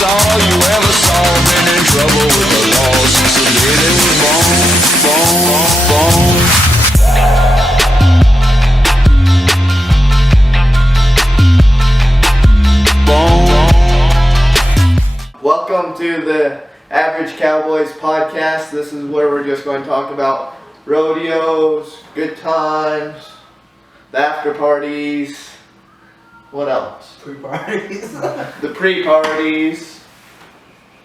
That's all you ever saw. Been in trouble with the law since the day they was born. Welcome to the Average Cowboys podcast. This is where we're just going to talk about rodeos, good times, the after parties. What else? Pre-parties. The pre-parties.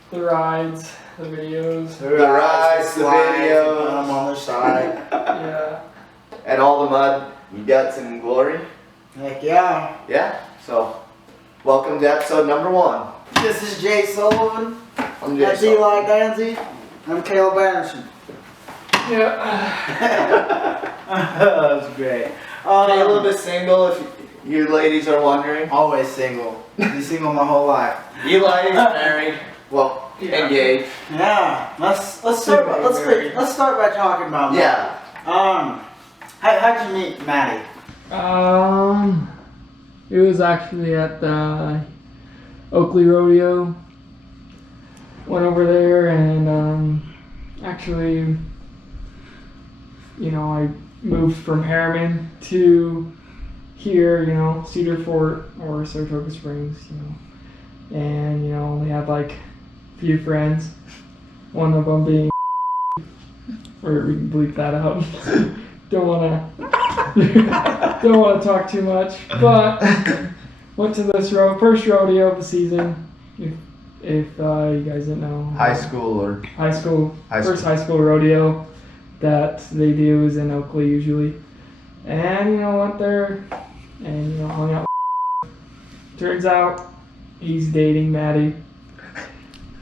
The rides, the videos. The rides, the videos. I'm on the side. Yeah. And all the mud, guts, and glory. Heck yeah. Yeah, so welcome to episode number 1. This is Jay Sullivan. I'm That's Jason. Eli Danzy. I'm Caleb Anderson. Yeah. That was great. Caleb is single, if you ladies are wondering. Always single. Been single my whole life. Eli is married. Well, Yeah. engaged. Yeah. Let's start by talking about Maddie. Yeah. How'd you meet Maddie? It was actually at the Oakley Rodeo. Went over there and actually, I moved from Harriman to here, Cedar Fort or Saratoga Springs, and only had like a few friends. One of them being, or we can bleep that out. don't wanna talk too much, but went to this first rodeo of the season. If you guys didn't know, High school or first high school rodeo that they do is in Oakley usually, and went there and hung out. Turns out he's dating Maddie,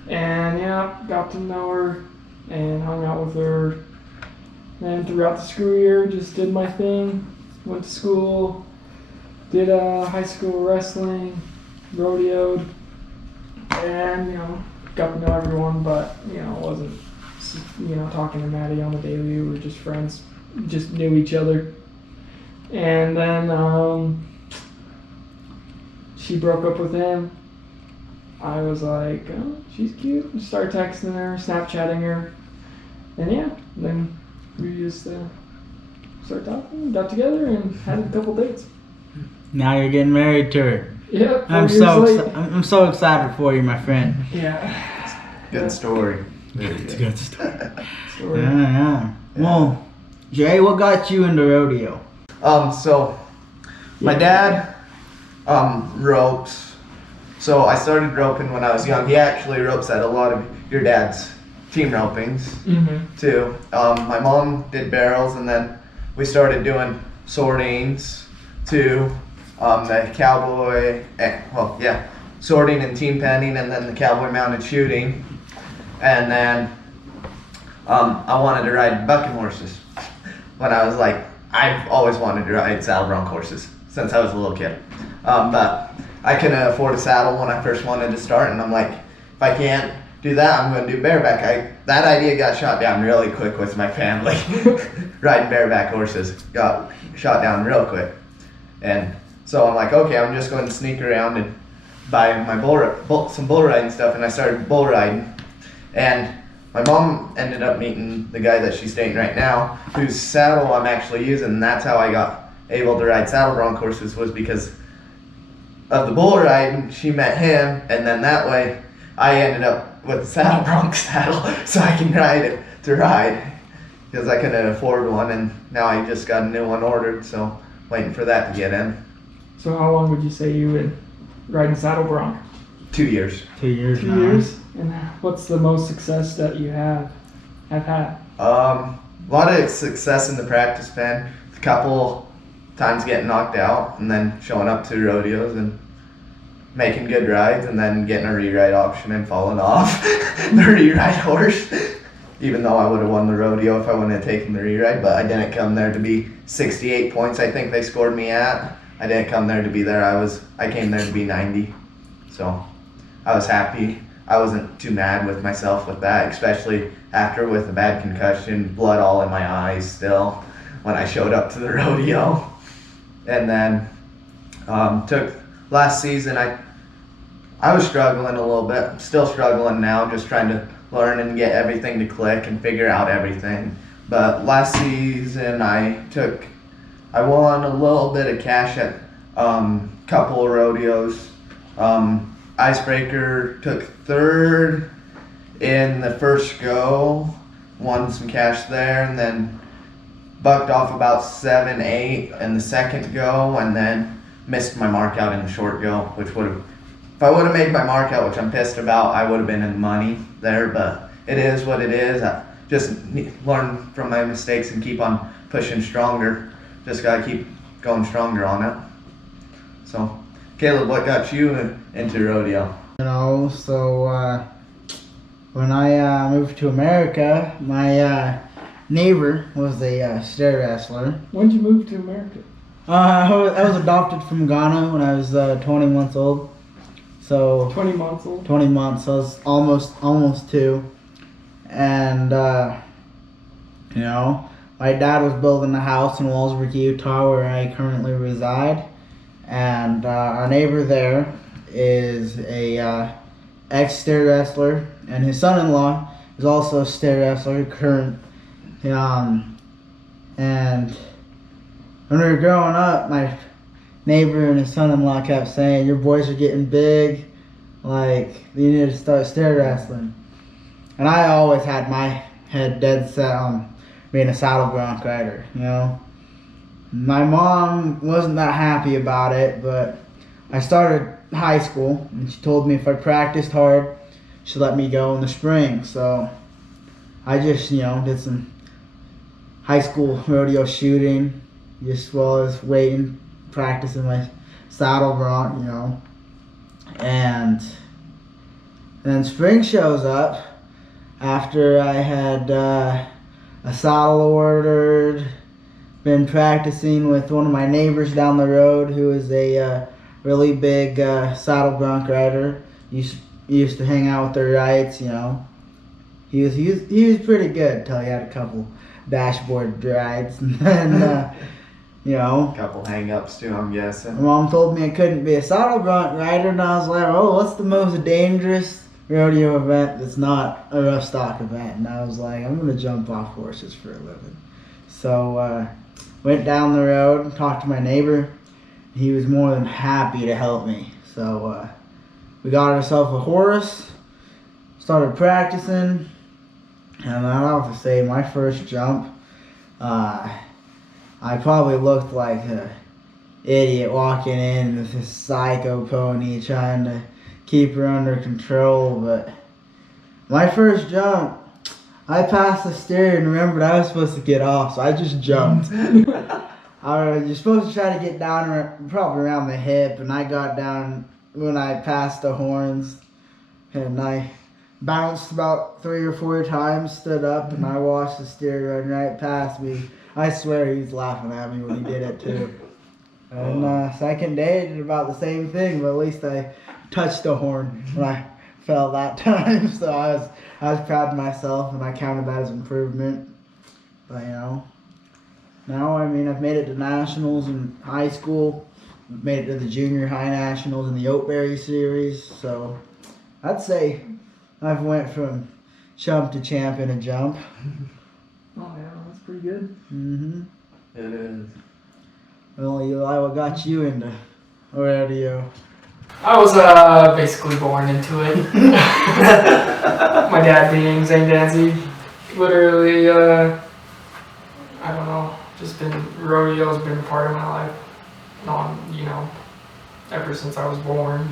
and got to know her and hung out with her. And throughout the school year, just did my thing. Went to school, did high school wrestling, rodeoed, and got to know everyone. But wasn't talking to Maddie on the daily. We were just friends, just knew each other. And then she broke up with him. I was like, oh, she's cute. Started texting her, Snapchatting her, and then we just started talking, got together, and had a couple dates. Now you're getting married to her. Yep. I'm so excited for you, my friend. Yeah. Good story. It's a good story. Story. Yeah. Well, Jay, what got you into rodeo? So my dad ropes. So I started roping when I was young. He actually ropes at a lot of your dad's team ropings too. My mom did barrels, and then we started doing sortings too. The Cowboy, sorting and team penning, and then the Cowboy mounted shooting. And then I wanted to ride bucking horses. When I was like, I've always wanted to ride saddle bronc horses since I was a little kid. But I couldn't afford a saddle when I first wanted to start, and I'm like, if I can't do that, I'm going to do bareback. That idea got shot down really quick with my family. Riding bareback horses got shot down real quick. And so I'm like, okay, I'm just going to sneak around and buy my some bull riding stuff, and I started bull riding. And my mom ended up meeting the guy that she's dating right now, whose saddle I'm actually using, and that's how I got able to ride saddle bronc horses, was because of the bull riding. She met him, and then that way I ended up with a saddle bronc saddle, so I can ride because I couldn't afford one, and now I just got a new one ordered, so waiting for that to get in. So how long would you say you would riding saddle bronc? 2 years. 2 years 2 now. years? And what's the most success that you have had? A lot of success in the practice pen. A couple times getting knocked out, and then showing up to rodeos and making good rides, and then getting a re-ride option and falling off the re-ride horse. Even though I would have won the rodeo if I wouldn't have taken the re-ride, but I didn't come there to be 68 points, I think they scored me at. I didn't come there to be there. I came there to be 90. So I was happy. I wasn't too mad with myself with that, especially after with a bad concussion, blood all in my eyes still when I showed up to the rodeo. And then took last season, I I was struggling a little bit. I'm still struggling now, just trying to learn and get everything to click and figure out everything. But last season I won a little bit of cash at couple of rodeos. Icebreaker took third in the first go, won some cash there, and then bucked off about 7-8 in the second go, and then missed my mark out in the short go, which would have, if I would have made my mark out, which I'm pissed about, I would have been in money there, but it is what it is. I just learn from my mistakes and keep on pushing stronger. Just gotta keep going stronger on it. So, Caleb, what got you into rodeo? So when I moved to America, my neighbor was a stair wrestler. When did you move to America? I was adopted from Ghana when I was 20 months old. So 20 months old? 20 months. I was almost 2. And, my dad was building a house in Walsburg, Utah, where I currently reside. And our neighbor there is a ex-stair wrestler, and his son-in-law is also a stair wrestler, current. And when we were growing up, my neighbor and his son-in-law kept saying, "Your boys are getting big, like, you need to start stair wrestling." And I always had my head dead set on being a saddle bronc rider, My mom wasn't that happy about it, but I started high school, and she told me if I practiced hard, she'd let me go in the spring. So I just, did some high school rodeo shooting, just while I was waiting, practicing my saddle bronc, And then spring shows up after I had a saddle ordered, been practicing with one of my neighbors down the road who is a really big saddle bronc rider. Used to hang out with the rides, He was pretty good till he had a couple dashboard rides, and then Couple hang-ups too, I'm guessing. my mom told me I couldn't be a saddle bronc rider, and I was like, "Oh, what's the most dangerous rodeo event that's not a rough stock event?" And I was like, "I'm gonna jump off horses for a living." So went down the road and talked to my neighbor. He was more than happy to help me. So we got ourselves a horse, started practicing, and I have to say, my first jump, I probably looked like an idiot walking in with this psycho pony trying to keep her under control, but my first jump, I passed the steer and remembered I was supposed to get off, so I just jumped. You're supposed to try to get down probably around the hip, and I got down when I passed the horns, and I bounced about 3 or 4 times, stood up, and I watched the steer run right past me. I swear he was laughing at me when he did it too. And second day, I did about the same thing, but at least I touched the horn when I fell that time. So I was proud of myself, and I counted that as improvement. But now I've made it to nationals in high school, made it to the junior high nationals in the Oatberry series. So I'd say I've went from chump to champ in a jump. Oh yeah, that's pretty good. Mm-hmm. It is. Well, Eli, what got you into rodeo? I was basically born into it. My dad being Zane Danzy, literally, I don't know, rodeo's been a part of my life. Ever since I was born,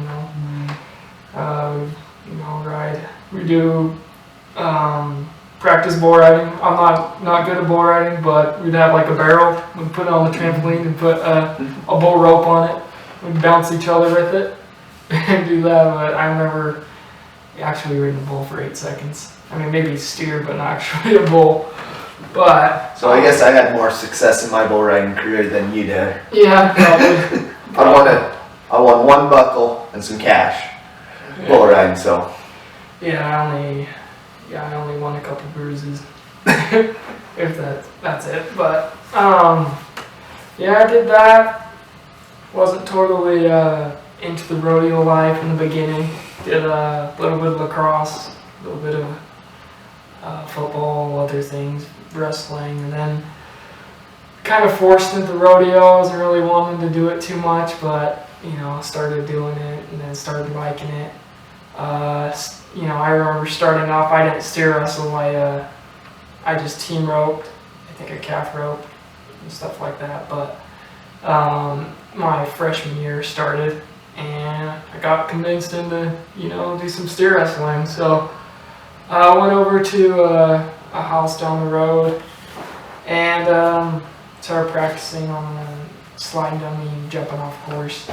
ride. We do practice bull riding. I'm not good at bull riding, but we'd have like a barrel. We'd put it on the trampoline and put a bull rope on it. We'd bounce each other with it and do that. But I never actually ridden a bull for 8 seconds. Maybe steer, but not actually a bull. But So I guess I had more success in my bull riding career than you did. yeah, probably. I won 1 buckle and some cash bull riding, so. Yeah, I only won a couple bruises, if that's it. But I did that. Wasn't totally into the rodeo life in the beginning. Did a little bit of lacrosse, a little bit of football, other things, wrestling, and then kind of forced into rodeo. I wasn't really wanting to do it too much, but started doing it and then started liking it. I remember starting off, I didn't steer wrestle, I just team roped, I think I calf roped and stuff like that, but my freshman year started and I got convinced into, do some steer wrestling. So I went over to a house down the road and started practicing on a sliding dummy, jumping off horse,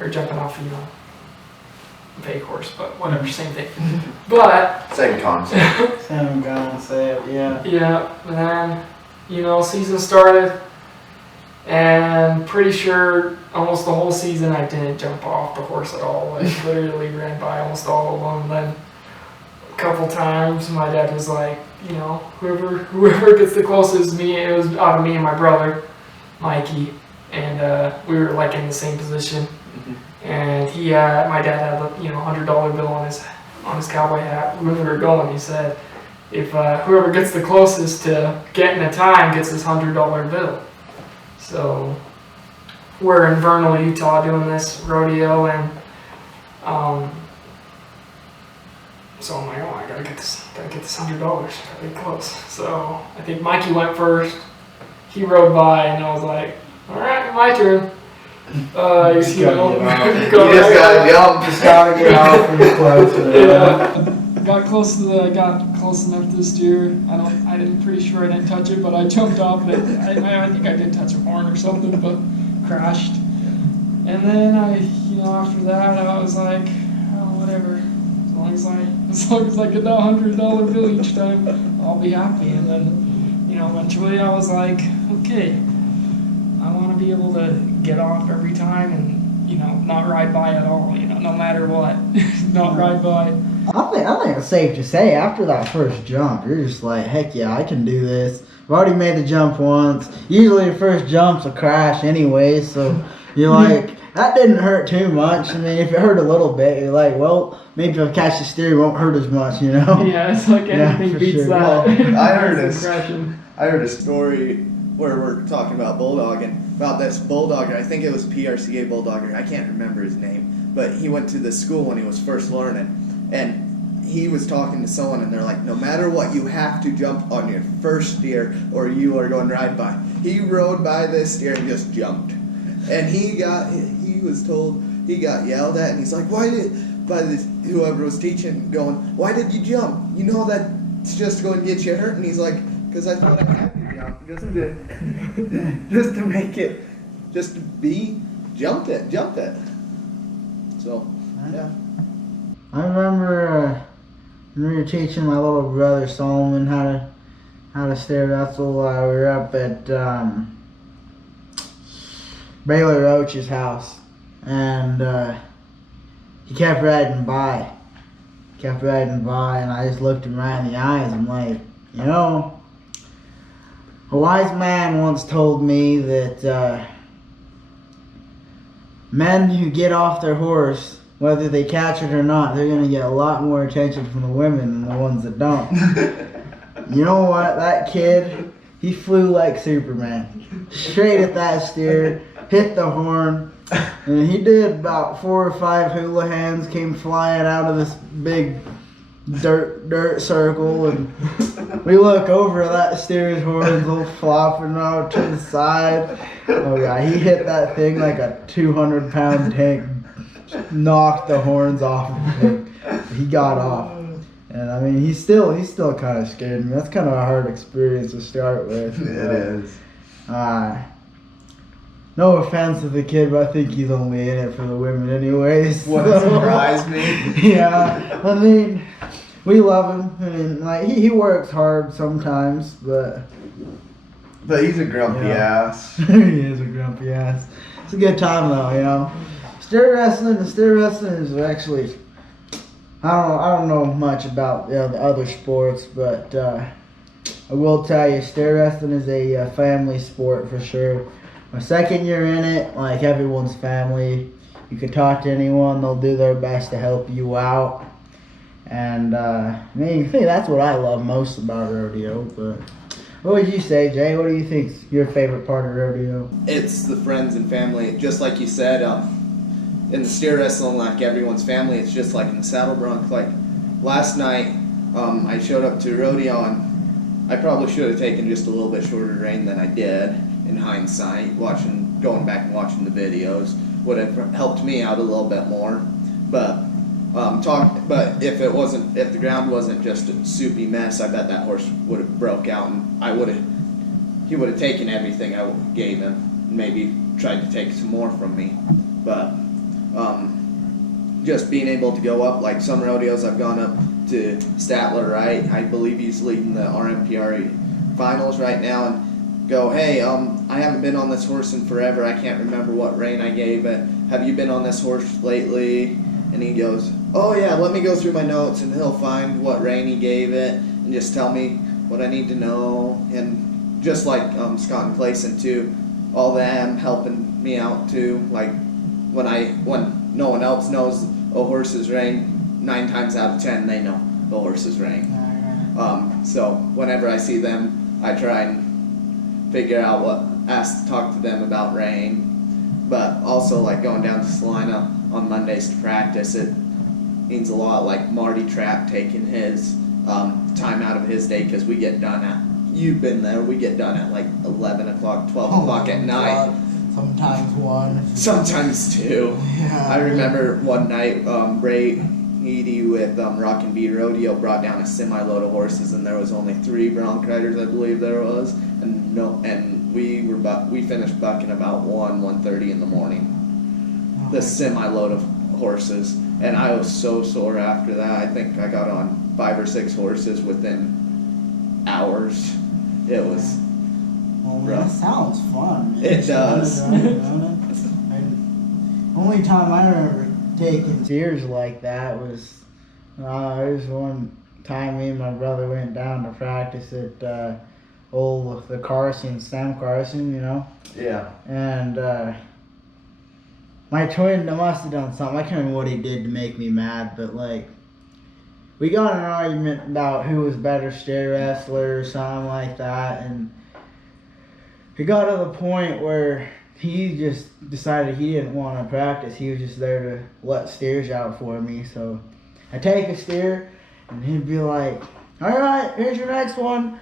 or jumping off, fake horse, but whatever, same thing. But Same concept. Same concept, yeah. yeah, and then season started, and pretty sure almost the whole season I didn't jump off the horse at all. I literally ran by almost all of them. Then a couple times my dad was like, whoever gets the closest to me, it was out of me and my brother, Mikey, and we were like in the same position. And my dad had a $100 bill on his cowboy hat. When we were going, he said, if whoever gets the closest to getting a time gets this $100 bill. So we're in Vernal, Utah, doing this rodeo, and so I'm like, oh, I gotta get this $100. Gotta get close. So I think Mikey went first. He rode by, and I was like, all right, my turn. You just gotta jump. Just gotta get off pretty close. Yeah. Got close enough to the steer. I'm pretty sure I didn't touch it, but I jumped off it. I think I did touch a horn or something, but crashed. And then after that, I was like, oh, whatever. As long as I get that $100 bill each time, I'll be happy. And then, eventually I was like, okay, I want to be able to get off every time and, not ride by at all, no matter what, not ride by. I think it's safe to say after that first jump, you're just like, heck yeah, I can do this. I've already made the jump once. Usually the first jump's a crash anyway, so you're like, that didn't hurt too much. I mean, if it hurt a little bit, you're like, well, maybe if I catch the steer, it won't hurt as much, Yeah, it's like anything beats sure. that. Well, I heard a Story where we're talking about bulldogging, about this bulldogger. I think it was PRCA bulldogger. I can't remember his name, but he went to the school when he was first learning, and he was talking to someone, and they're like, no matter what, you have to jump on your first steer, or you are going to ride by. He rode by this steer and just jumped, and he got yelled at, and he's like, whoever was teaching, going, why did you jump? You know that's just going to get you hurt. And he's like, because I thought I had to jump, just to make it, just to be jumped at. So, yeah. I remember when we were teaching my little brother Solomon how to steer wrestle. We were up at Baylor Roach's house, and he kept riding by, and I just looked him right in the eyes. I'm like, a wise man once told me that men who get off their horse, whether they catch it or not, they're going to get a lot more attention from the women than the ones that don't. You know what? That kid, he flew like Superman. Straight at that steer, hit the horn, and he did about 4 or 5 hula hands, came flying out of this big dirt circle, and we look over at that steer's horns all flopping out to the side. Oh yeah, he hit that thing like a 200-pound tank, knocked the horns off of it. He got off, and I mean he still kind of scared me. That's kind of a hard experience to start with. It is. No offense to the kid, but I think he's only in it for the women anyways. Wouldn't surprise me. Yeah, I mean, we love him. I mean, like he works hard sometimes, but he's a grumpy ass. he is a grumpy ass. It's a good time though, Steer wrestling is actually, I don't know much about the other sports, but I will tell you, steer wrestling is a family sport for sure. My second year in it, like everyone's family. You can talk to anyone. They'll do their best to help you out. And I mean, I think that's what I love most about rodeo. But what would you say, Jay? What do you think's your favorite part of rodeo? It's the friends and family. Just like you said, in the steer wrestling, like everyone's family, it's just like in the saddle bronc. Like last night, I showed up to rodeo and I probably should have taken just a little bit shorter rein than I did. In hindsight, going back and watching the videos would have helped me out a little bit more. But but if the ground wasn't just a soupy mess, I bet that horse would have broke out and he would have taken everything I gave him and maybe tried to take some more from me. But just being able to go up, like some rodeos I've gone up to Statler, right? I believe he's leading the RMPR finals right now, and go, hey, I haven't been on this horse in forever. I can't remember what rein I gave it. Have you been on this horse lately? And he goes, oh yeah, let me go through my notes, and he'll find what rein he gave it and just tell me what I need to know. And just like Scott and Clayson too, all them helping me out too. Like when no one else knows a horse's rein, 9 times out of 10 they know the horse's rein. So whenever I see them, I try and figure out talk to them about rein. But also like going down to Salina on Mondays to practice, it means a lot. Like Marty Trapp taking his time out of his day, because we get done you've been there, we get done at like 11 o'clock, 12 o'clock at night. God. Sometimes 1. Sometimes 2. Yeah. I remember one night Ray Eady with Rock and Beat Rodeo brought down a semi-load of horses, and there was only 3 bronc riders, I believe there was, and we finished bucking about 1:30 in the morning. The semi-load of horses, and I was so sore after that. I think I got on 5 or 6 horses within hours. It was rough. That sounds fun. It does. Only time I remember taking steers like that was there was one time me and my brother went down to practice at the Carson, Sam Carson, you know. Yeah. And my twin must have done something. I can't remember what he did to make me mad, but like we got in an argument about who was better, steer wrestler or something like that, and it got to the point where he just decided he didn't want to practice. He was just there to let steers out for me. So I take a steer, and he'd be like, all right, here's your next one.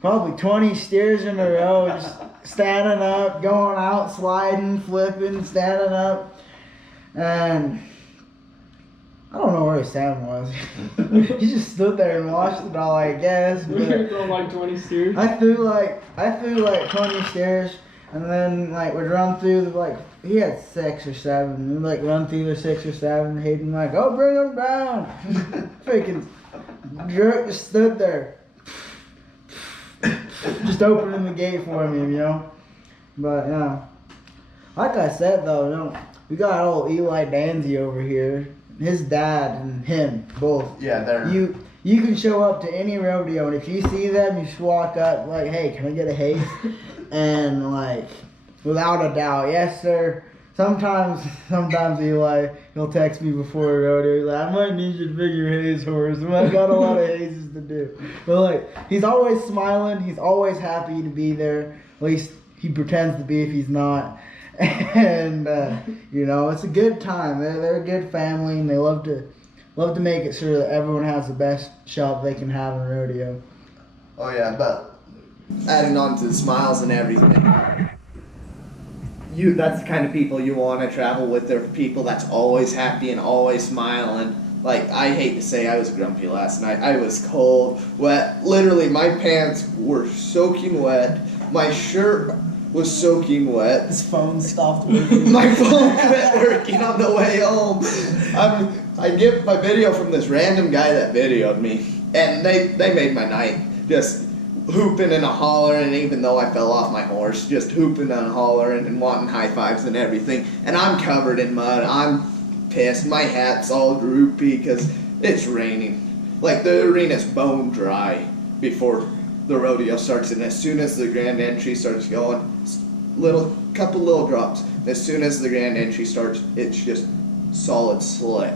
Probably 20 steers in a row, just standing up, going out, sliding, flipping, standing up. And I don't know where Sam was. He just stood there and watched it all, I guess. We were throwing like 20 steers. I threw like 20 steers, and then like we'd run through he had 6 or 7. We'd like run through the 6 or 7. He'd be like, oh, bring them down. Freaking jerk just stood there. Just opening the gate for me, you know. But yeah, like I said though, you know, we got old Eli Danzy over here. His dad and him both. Yeah, they're. You can show up to any rodeo, and if you see them, you just walk up like, hey, can I get a haze? And like, without a doubt, yes sir. Sometimes Eli, he'll text me before a rodeo. He's like, I might need you to pick your haze horse. I got a lot of hazes to do. But like, he's always smiling. He's always happy to be there. At least he pretends to be if he's not. And you know, it's a good time. They're a good family, and they love to make it sure that everyone has the best shot they can have in rodeo. Oh yeah, but Adding on to the smiles and everything. That's the kind of people you want to travel with. They're people that's always happy and always smiling. Like, I hate to say I was grumpy last night. I was cold, wet. Literally, my pants were soaking wet. My shirt was soaking wet. His phone stopped working. My phone quit working on the way home. I get my video from this random guy that videoed me, and they made my night. Just hooping and hollering, even though I fell off my horse, just hooping and hollering and wanting high fives and everything. And I'm covered in mud. I'm pissed. My hat's all droopy because it's raining. Like, the arena's bone dry before the rodeo starts, and as soon as the grand entry starts going, couple little drops. As soon as the grand entry starts, it's just solid slick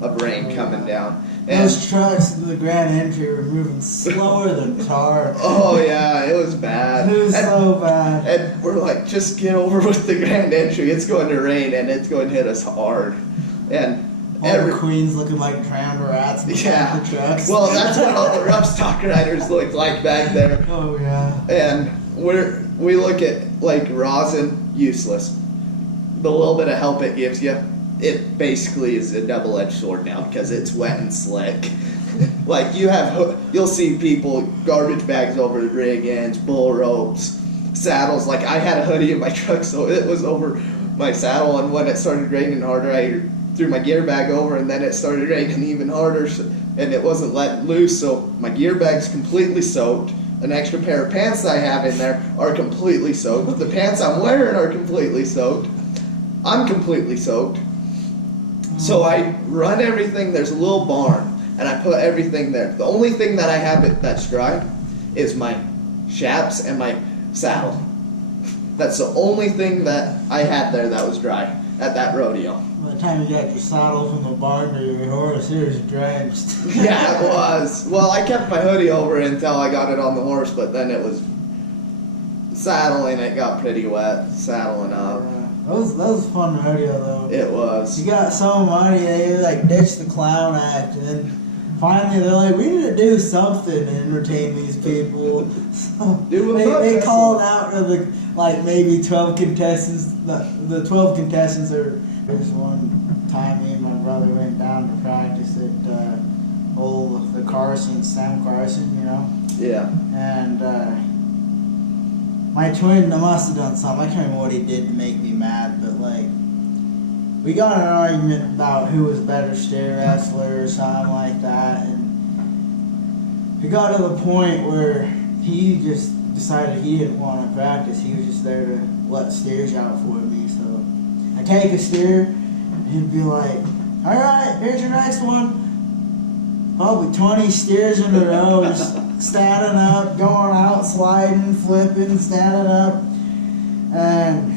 of rain coming down. And Those trucks in the grand entry were moving slower than tar. oh yeah, it was bad. It was so bad. And we're like, just get over with the grand entry. It's going to rain and it's going to hit us hard. And All the queens looking like drowned rats in the back of the trucks. well, that's what all the rough stock riders look like back there. Oh yeah. And we look at like rosin, useless. The little bit of help it gives you, it basically is a double-edged sword now because it's wet and slick. Like you'll see people garbage bags over the rig ends, bull ropes, saddles. Like I had a hoodie in my truck, so it was over my saddle. And when it started raining harder, I threw my gear bag over, and then it started raining even harder, and it wasn't letting loose. So my gear bag's completely soaked. An extra pair of pants I have in there are completely soaked. The pants I'm wearing are completely soaked. I'm completely soaked. So I run everything. There's a little barn, and I put everything there. The only thing that I have that's dry is my chaps and my saddle. That's the only thing that I had there that was dry at that rodeo. By the time you got your saddle from the barn to your horse, it was drenched. Yeah, it was. Well, I kept my hoodie over until I got it on the horse, but then it was saddling. It got pretty wet, saddling up. That was a fun rodeo though. It was. You got so money, they like ditched the clown act, and then finally they're like, we need to do something to entertain these people. So they called out to the like maybe 12 contestants. The 12 contestants are. There's one time me and my brother went down to practice at the Carson, Sam Carson, you know. Yeah. And my twin must have done something. I can't remember what he did to make me mad, but like we got in an argument about who was a better stair wrestler or something like that, and it got to the point where he just decided he didn't want to practice. He was just there to let steers out for me. So I take a steer, and he'd be like, "All right, here's your next one." Probably 20 steers in a row, just standing up, going out, sliding, flipping, standing up, and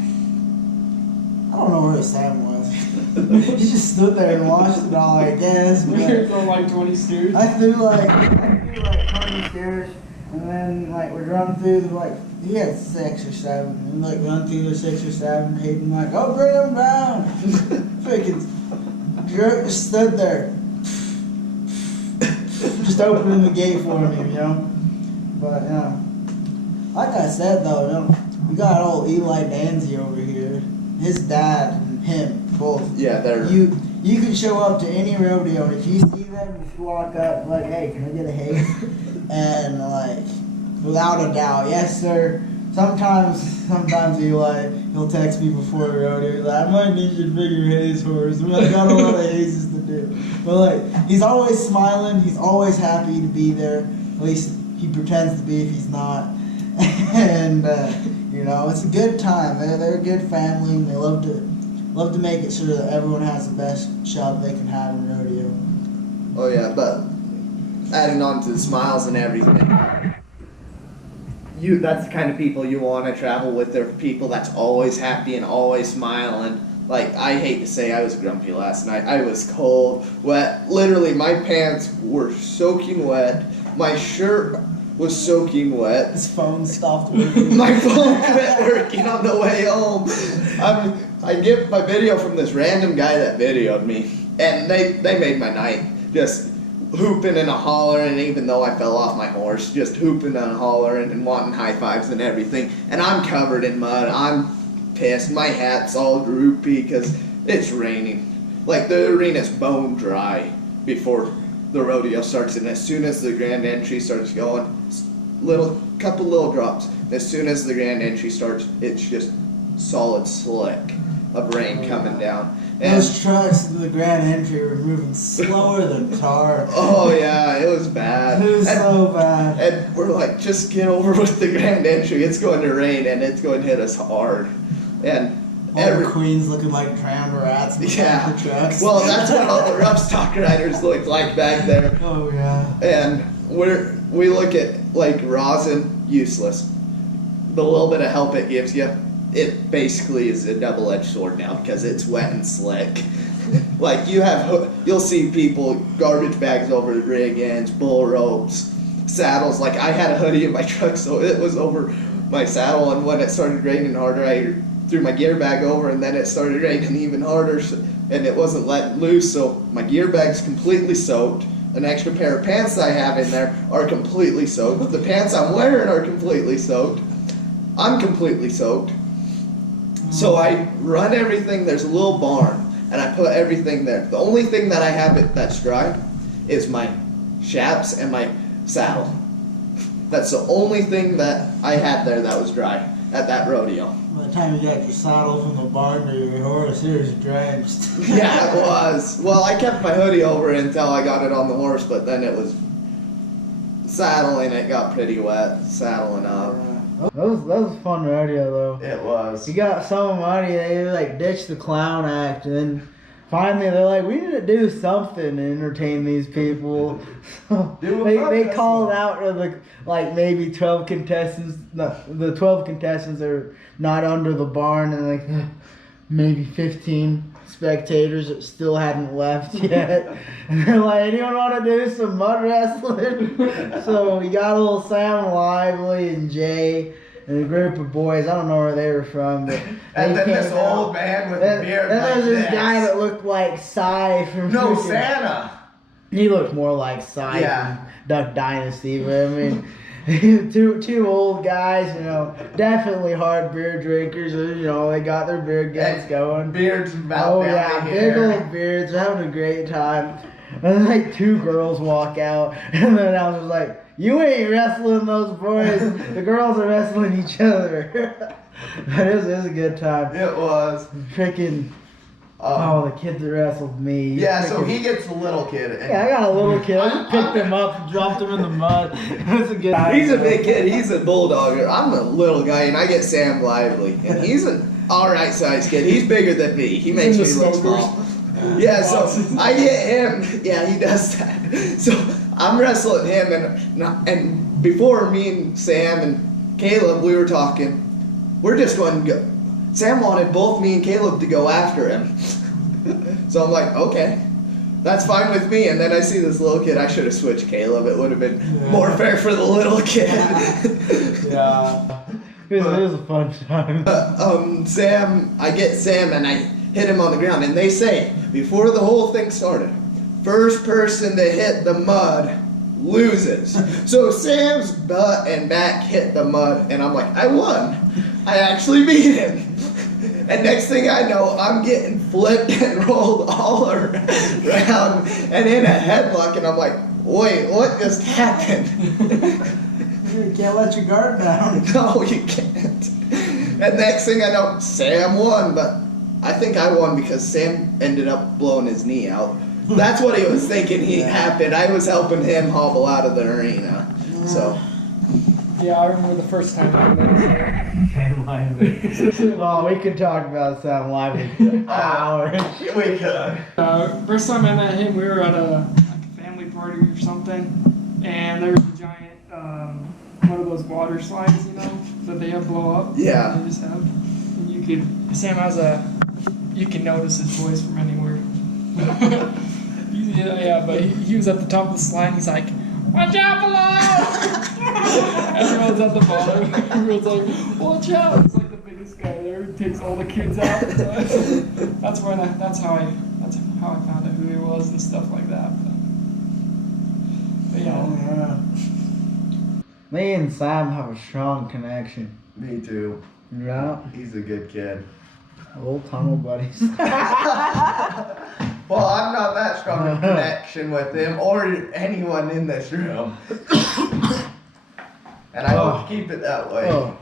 I don't know where Sam was. He just stood there and watched it all, I guess. We could throw like 20 steers. I threw like 20 steers, and then like we'd run through the he had 6 or 7, and like run through the 6 or 7, he'd be like, "Oh, bring them down!" Freaking jerk just stood there, just opening the gate for me, you know. But yeah, like I said though, you know, we got old Eli Danzy over here. His dad and him both. Yeah, they're. You can show up to any rodeo, and if you see them, just walk up like, "Hey, can I get a haze?" And like, without a doubt, yes sir. Sometimes he'll text me before the rodeo. He's like, "I might need you to bring your haze horse. I got a lot of hazes to do." But like, he's always smiling. He's always happy to be there. At least he pretends to be if he's not. And you know, it's a good time. They're a good family, and they love to make it sure that everyone has the best shot they can have in rodeo. Oh yeah, but adding on to the smiles and everything. That's the kind of people you want to travel with. They're people that's always happy and always smiling. Like, I hate to say I was grumpy last night. I was cold, wet. Literally, my pants were soaking wet. My shirt was soaking wet. His phone stopped working. My phone quit working on the way home. I get my video from this random guy that videoed me, and they made my night. Just hooping and hollering, even though I fell off my horse, just hooping and hollering and wanting high fives and everything. And I'm covered in mud. I'm pissed. My hat's all droopy because it's raining. Like, the arena's bone dry before the rodeo starts, and as soon as the grand entry starts going, couple little drops. As soon as the grand entry starts, it's just solid slick of rain coming down. And those trucks in the grand entry were moving slower than tar. Oh yeah, it was bad. It was so bad. And we're like, just get over with the grand entry. It's going to rain and it's going to hit us hard. And all the queens looking like drowned rats in the back of the trucks. Well, that's what all the rough stock riders look like back there. Oh yeah. And we look at like rosin, useless. The little bit of help it gives you, it basically is a double-edged sword now because it's wet and slick. Like you'll see people garbage bags over the rig ends, bull ropes, saddles. Like I had a hoodie in my truck, so it was over my saddle, and when it started raining harder, I threw my gear bag over, and then it started raining even harder, and it wasn't letting loose, so my gear bag's completely soaked. An extra pair of pants I have in there are completely soaked. The pants I'm wearing are completely soaked. I'm completely soaked. So I run everything. There's a little barn, and I put everything there. The only thing that I have that's dry is my chaps and my saddle. That's the only thing that I had there that was dry at that rodeo. By the time you got your saddle from the barn to your horse, it was drenched. Yeah, it was. Well, I kept my hoodie over until I got it on the horse, but then it was saddling. It got pretty wet, saddling up. That was a fun rodeo though. It was. You got so money, they like ditched the clown act, and then finally they're like, we need to do something to entertain these people. So they called out to the like maybe 12 contestants. No, the 12 contestants are not under the barn, and like maybe 15 spectators that still hadn't left yet. And they're like, anyone want to do some mud wrestling? So we got a little Sam Lively and Jay and a group of boys. I don't know where they were from, but And then this came out. old man with a beard Then like there's this this. guy that looked like Cy from No, freaking- Santa. He looked more like Cy Yeah. from Duck Dynasty, but I mean, two old guys, you know, definitely hard beer drinkers. You know, they got their beer guns And going. Beards about Oh down yeah, to big here. old beards, having a great time. And then like two girls walk out, and then I was like, "You ain't wrestling those boys. The girls are wrestling each other." But it was a good time. It was. Freaking. Oh, the kid that wrestled me. Yeah, so Freaking- he gets the little kid. And Yeah, I got a little kid. I just picked him up and dropped him in the mud. It was a good time. He's a big kid. He's a bulldogger. I'm a little guy, and I get Sam Lively, and he's an alright sized kid. He's bigger than me. He makes me look small. Yeah, so I get him. Yeah, he does that. So I'm wrestling him, and before me and Sam and Caleb, we were talking. We're just going to go. Sam wanted both me and Caleb to go after him. So I'm like, okay, that's fine with me. And then I see this little kid. I should have switched Caleb. It would have been more fair for the little kid. Yeah. It was a fun time. Sam, I get Sam and I hit him on the ground. And they say, before the whole thing started, first person to hit the mud loses. So Sam's butt and back hit the mud. And I'm like, I won. I actually beat him. And next thing I know, I'm getting flipped and rolled all around and in a headlock. And I'm like, wait, what just happened? You can't let your guard down. No, you can't. And next thing I know, Sam won. But I think I won because Sam ended up blowing his knee out. That's what he was thinking happened. I was helping him hobble out of the arena. So. Yeah, I remember the first time I met Sam. Sam Lively. Oh, we could talk about Sam Lively for hours. We could. First time I met him, we were at a family party or something, and there was a giant, one of those water slides, you know, that they have blow up. Yeah. They just have. And Sam has you can notice his voice from anywhere. But he was at the top of the slide, and he's like, "Watch out below!" Everyone's at the bottom. Everyone's like, "Watch out!" It's like the biggest guy there. He takes all the kids out. That's how I found out who he was and stuff like that. But yeah. Me and Sam have a strong connection. Me too. Yeah. He's a good kid. Old tunnel buddies. Well, I'm not that strong a connection with him or anyone in this room. And I hope to keep it that way. Oh.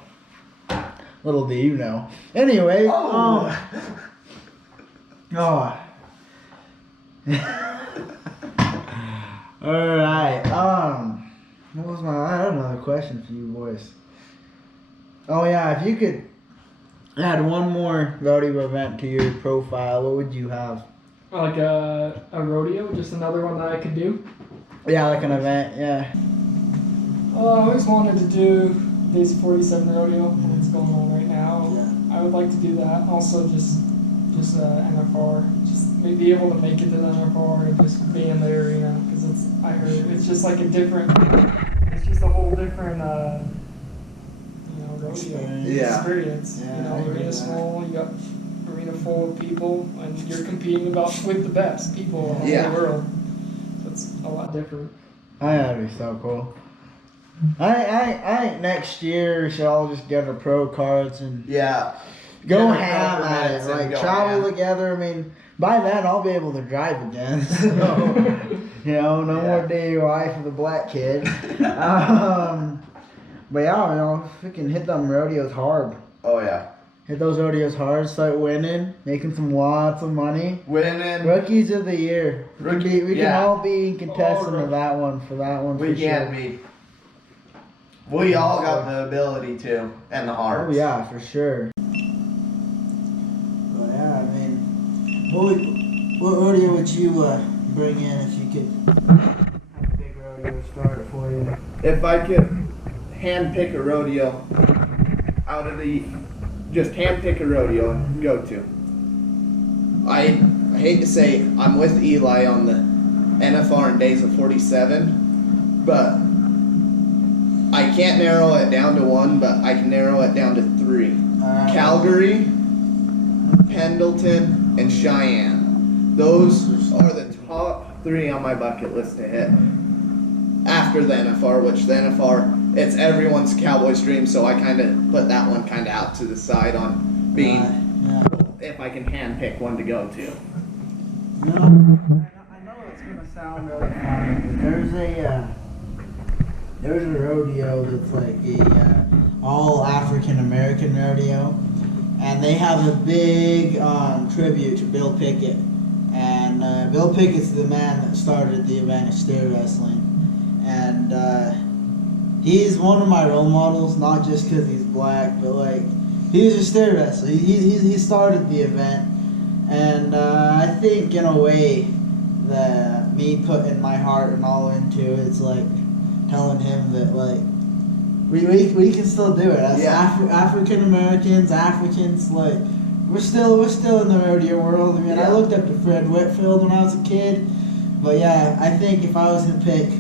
Little do you know. Anyway, Oh. Oh. Alright, what was I had another question for you boys. Oh yeah, if you could add one more rodeo event to your profile, what would you have? Like a rodeo, just another one that I could do. Yeah, like an event, yeah. I always wanted to do Daisy 47 rodeo, and it's going on right now. I would like to do that. Also, just NFR, just be able to make it to the NFR and just be in the arena, because I heard it's just like it's just a whole different rodeo experience. Yeah, Arena small, you got arena full of people, and you're competing with the best people in the world. So it's a lot different. That'd be so cool. I think next year we should all just get our pro cards and go Get ham our at it, permits and like go travel ham. together. I mean, by then I'll be able to drive again. So, no more DUI for the black kid. But yeah, if we can hit them rodeos hard. Oh yeah. Hit those rodeos hard, start winning, making some lots of money. Winning. Rookies of the year. We can all be contestant of that one for We for can sure. be. We all got the ability to, and the heart. Oh yeah, for sure. But yeah, I mean, what rodeo would you bring in if you could have a big rodeo starter for you? If I could hand pick a rodeo out of just hand pick a rodeo and go to. I hate to say I'm with Eli on the NFR in days of 47, but I can't narrow it down to one, but I can narrow it down to three. Calgary, Pendleton, and Cheyenne. Those are the top three on my bucket list to hit. After the NFR, which the NFR, it's everyone's Cowboys dream, so I kind of put that one kind of out to the side on being, if I can hand pick one to go to. No, I know it's gonna sound really funny, but there's a rodeo that's like a all African American rodeo, and they have a big tribute to Bill Pickett, and Bill Pickett's the man that started the event of steer wrestling, and he's one of my role models, not just because he's black, but like he's a steer wrestler. He started the event, and I think in a way that me putting my heart and all into it's like telling him that like we can still do it as African Americans, Africans, like we're still in the rodeo world. I mean, I looked up to Fred Whitfield when I was a kid, but yeah, I think if I was to pick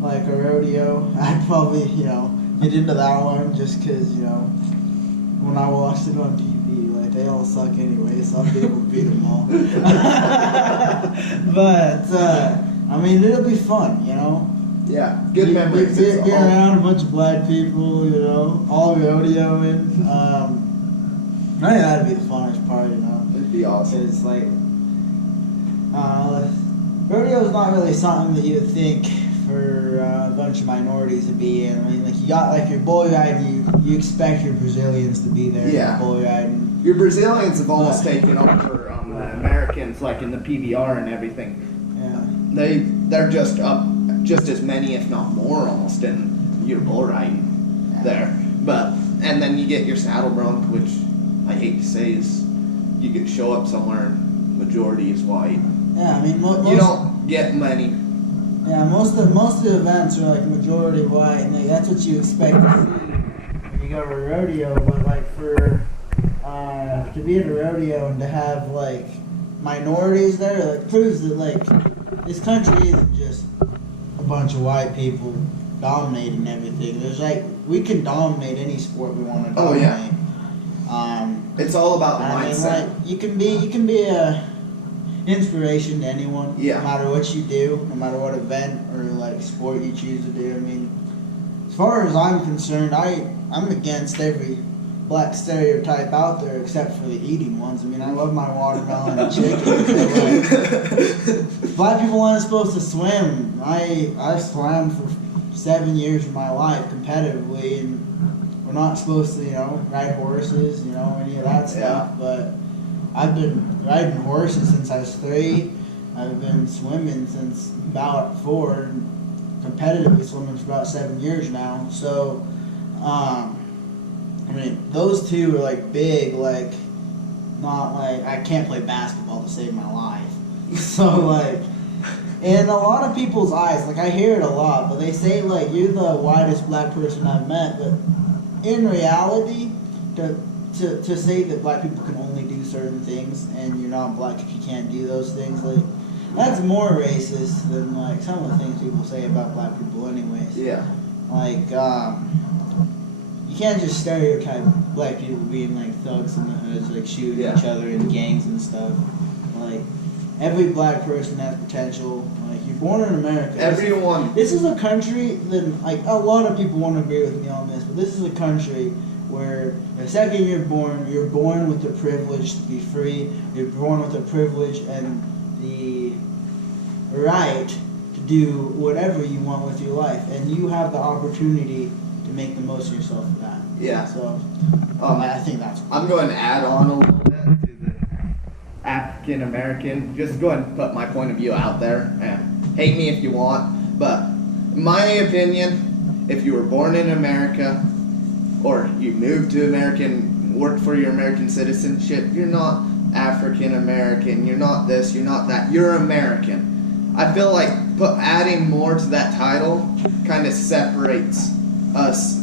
like a rodeo, I'd probably get into that one just because when I watched it on TV, like they all suck anyway, so I'll be able to beat them all. But I mean, it'll be fun, Yeah, good memories. Get around a bunch of black people, all rodeoing. I think that'd be the funnest part, It'd be awesome. It's like, rodeo's not really something that you would think for a bunch of minorities to be in. I mean, like you got like your bull riding, you expect your Brazilians to be there. Yeah. Bull riding. Your Brazilians have almost taken over the Americans, like in the PBR and everything. Yeah. They're just up just as many, if not more, almost in your bull riding there. But and then you get your saddle bronc, which I hate to say is you could show up somewhere and majority is white. Yeah, I mean You don't get many. Yeah, most of the events are like majority white, and that's what you expect to see when you go to a rodeo. But like for to be at a rodeo and to have like minorities there, like proves that like this country isn't just a bunch of white people dominating everything. There's like we can dominate any sport we want to dominate. Oh, yeah. It's all about the mindset. Like, you can be a inspiration to anyone, no matter what you do, no matter what event or like sport you choose to do. I mean, as far as I'm concerned, I'm against every black stereotype out there except for the eating ones. I mean, I love my watermelon and chicken. Like, black people aren't supposed to swim. I swam for 7 years of my life competitively, and we're not supposed to, ride horses, any of that stuff. But I've been riding horses since I was 3. I've been swimming since about 4, and competitively swimming for about 7 years now. So, I mean, those two are like big, like not like I can't play basketball to save my life. So like, in a lot of people's eyes, like I hear it a lot, but they say like you're the whitest black person I've met, but in reality, to say that black people can only do certain things and you're not black if you can't do those things, like that's more racist than like some of the things people say about black people anyways. Yeah. Like you can't just stereotype black people being like thugs in the hoods, like shooting each other in gangs and stuff. Like every black person has potential. Like you're born in America. Everyone. This is a country that like a lot of people won't agree with me on this, but this is a country where the second you're born with the privilege to be free. You're born with the privilege and the right to do whatever you want with your life, and you have the opportunity to make the most of yourself of that. Yeah. So, I think that's. I'm going to add on a little bit to the African American. Just go ahead and put my point of view out there. Hate me if you want, but in my opinion, if you were born in America or you moved to America and worked for your American citizenship, you're not African American. You're not this. You're not that. You're American. I feel like adding more to that title kind of separates us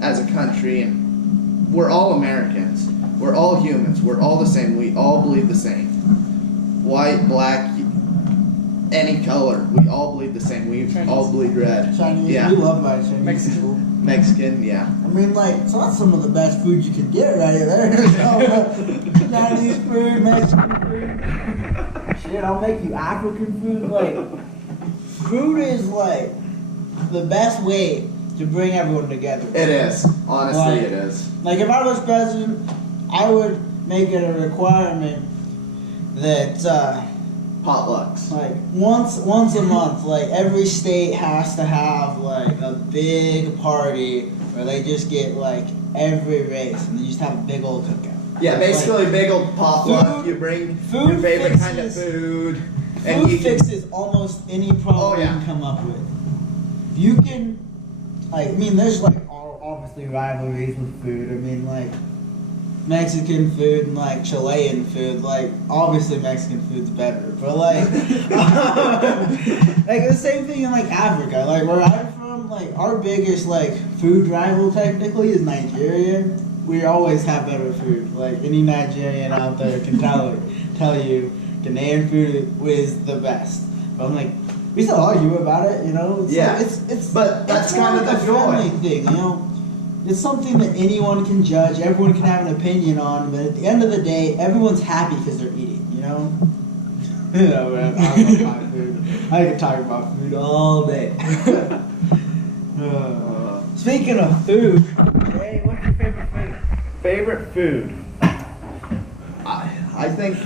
as a country, and we're all Americans. We're all humans. We're all the same. We all bleed the same. White, black, any color. We all bleed the same. We all bleed red. Chinese. Yeah. We love my Chinese people. Mexican, yeah. I mean, like, so that's some of the best food you can get right there. Chinese food, Mexican food. Shit, I'll make you African food. Like, food is like the best way to bring everyone together. It is. Honestly, Like, it is. Like, if I was president, I would make it a requirement that, Potlucks. like, once a month, like, every state has to have, like, a big party where they just get, like, every race, and they just have a big old cookout. Yeah, basically Like, big old potluck. food- You bring food your favorite kind of fixes- food. And Food you can, fixes almost any problem Oh, yeah. you can come up with. You can, like, I mean, there's, like, obviously rivalries with food. I mean, like, Mexican food and, like, Chilean food. Like, obviously Mexican food's better. But, like, like, the same thing in, like, Africa. Like, where I'm from, like, our biggest, like, food rival technically is Nigeria. We always have better food. Like, any Nigerian out there can tell you Ghanaian food is the best. But I'm like, we still argue about it, you know? It's Yeah. like, it's But that's it's kind of like the a joy. friendly thing, you know? It's something that anyone can judge, everyone can have an opinion on, but at the end of the day, everyone's happy because they're eating, you know? You know, man, I love my food. I could talk about food all day. Speaking of food, Jay, what's your favorite food? favorite food. I think.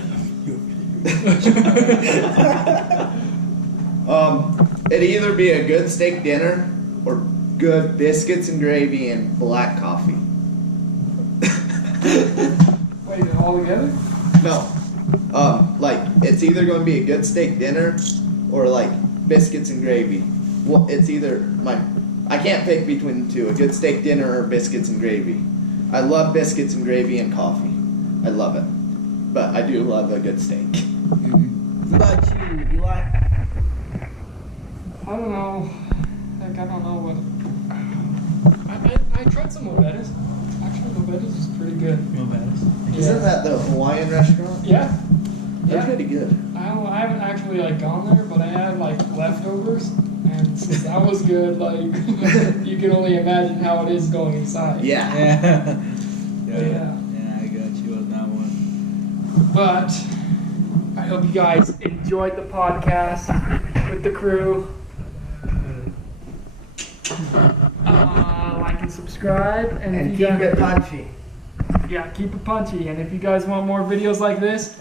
It'd either be a good steak dinner or good biscuits and gravy and black coffee. Wait, all together? No. Like, it's either going to be a good steak dinner or, like, biscuits and gravy. Well, it's either, I can't pick between the two, a good steak dinner or biscuits and gravy. I love biscuits and gravy and coffee. I love it. But I do love a good steak. What about you? You like? I don't know. Like, I don't know what. I tried some Mobetas. Actually, Mobetas is pretty good. Isn't that the Hawaiian restaurant? Yeah. They're Yeah. pretty good. I haven't actually like gone there, but I had like leftovers, and since that was good, like you can only imagine how it is going inside. Yeah. Yeah. Yeah. Yeah, I got you on that one. But I hope you guys enjoyed the podcast with the crew. Like and subscribe, and if you guys, punchy. yeah, keep it punchy. And if you guys want more videos like this,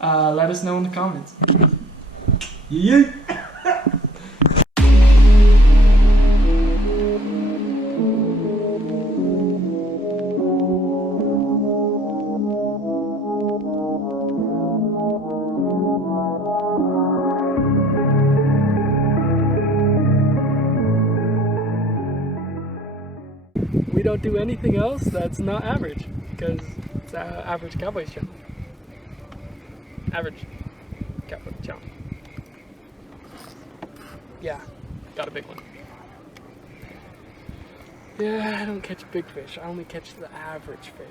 let us know in the comments. Yeah. We don't do anything else that's not average, because it's an average Cowboys channel. Average Cowboys channel. Yeah, got a big one. Yeah, I don't catch big fish. I only catch the average fish.